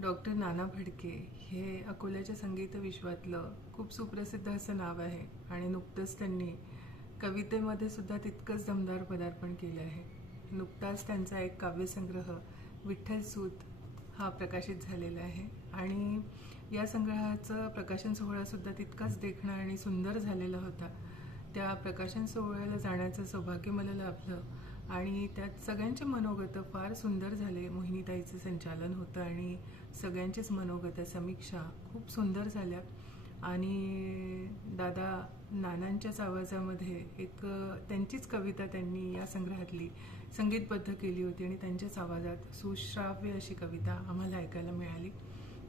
Doctor नाना फडके हे अकोल्याच्या संगीत विश्वातलं खूप सुप्रसिद्ध असं नाव आहे आणि नुकतंच त्यांनी कवितेमध्ये सुद्धा तितकंच दमदार पदार्पण केलं आहे. नुकताच त्यांचा एक काव्यसंग्रह विठ्ठल सूत हा प्रकाशित झालेला आहे आणि या संग्रहाचं प्रकाशन सोहळासुद्धा तितकाच देखणा आणि सुंदर झालेला होता. त्या प्रकाशन सोहळ्याला जाण्याचं सौभाग्य मला लाभलं आणि त्यात सगळ्यांचे मनोगत फार सुंदर झाले. मोहिनीताईचं संचालन होतं आणि सगळ्यांचेच मनोगत समीक्षा खूप सुंदर झाल्या आणि दादा नानांच्याच आवाजामध्ये एक त्यांचीच कविता त्यांनी या संग्रहातली संगीतबद्ध केली होती आणि त्यांच्याच आवाजात सुश्राव्य अशी कविता आम्हाला ऐकायला मिळाली.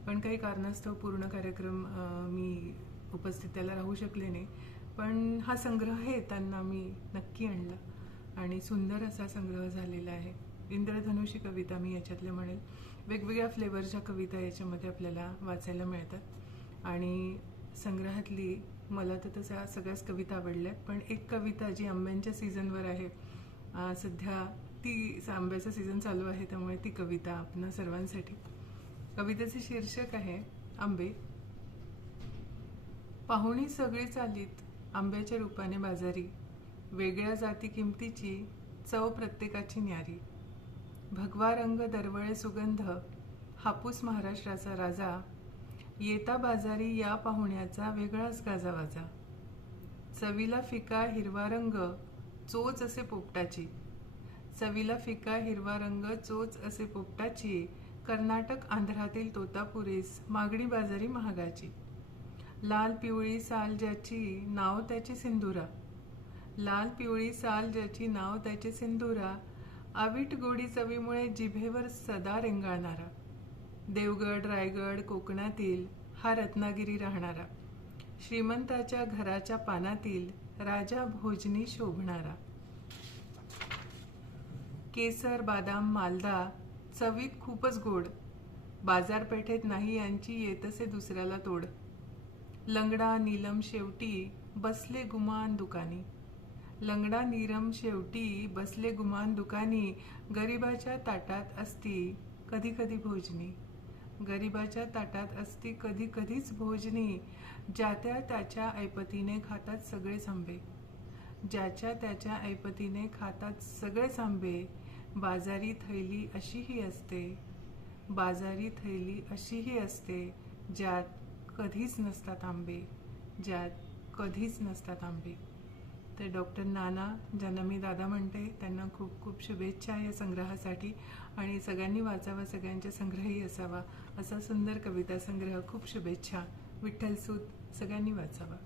पण काही कारणास्तव पूर्ण कार्यक्रम मी उपस्थित त्याला राहू शकले नाही, पण हा संग्रह येताना मी नक्की आणला आणि सुंदर असा संग्रह झालेला आहे. इंद्रधनुषी कविता मी याच्यातल्या म्हणेल. वेगवेगळ्या फ्लेवरच्या कविता याच्यामध्ये आपल्याला वाचायला मिळतात आणि संग्रहातली मला तर तशा सगळ्याच कविता आवडल्यात, पण एक कविता जी आंब्यांच्या सीझनवर आहे, सध्या ती आंब्याचा सीझन चालू आहे त्यामुळे ती कविता आपणा सर्वांसाठी. कवितेचे शीर्षक आहे आंबे. पाहुणी सगळी चालीत आंब्याच्या रूपाने बाजारी, वेगळ्या जाती किमतीची चव प्रत्येकाची न्यारी. भगवा रंग दरवळे सुगंध हापूस महाराष्ट्राचा राजा, येता बाजारी या पाहुण्याचा वेगळाच गाजावाजा. चवीला फिका हिरवा रंग चोच असे पोपटाची, चवीला फिका हिरवा रंग चोच असे पोपटाची, कर्नाटक आंध्रातील तोतापुरीस मागणी बाजारी महागाची. लाल पिवळी साल ज्याची नाव त्याची सिंधुरा, लाल पिवळी साल ज्याची नाव त्याची सिंधुरा, आवीट गोडी चवीमुळे जिभेवर सदा रेंगाळणारा. देवगड रायगड कोकणातील हा रत्नागिरी राहणारा, श्रीमंताच्या घराच्या पानातील राजा भोजनी शोभणारा. केसर बादाम मालदा चवीत खूपच गोड, बाजारपेठेत नाही यांची येतसे दुसऱ्याला तोड. लंगडा नीलम शेवटी बसले गुमान दुकानी, लंगडा नीरम शेवटी बसले गुमान दुकानी, गरिबाच्या ताटात असती कधी कधी भोजनी, गरिबाच्या ताटात असती कधी कधीच भोजनी. ज्याच्या त्याच्या ऐपतीने खातात सगळेच आंबे, ज्याच्या त्याच्या ऐपतीने खातात सगळेच आंबे. बाजारी थैली अशीही असते, बाजारी थैली अशीही असते, ज्यात कधीच नसतात आंबे, ज्यात कधीच नसतात आंबे. ते डॉक्टर नाना, ज्यांना मी दादा म्हणते, त्यांना खूप खूप शुभेच्छा या संग्रहासाठी आणि सगळ्यांनी वाचावा, सगळ्यांच्या संग्रहही असावा असा सुंदर कविता संग्रह. खूप शुभेच्छा. विठ्ठल सूत सगळ्यांनी वाचावा.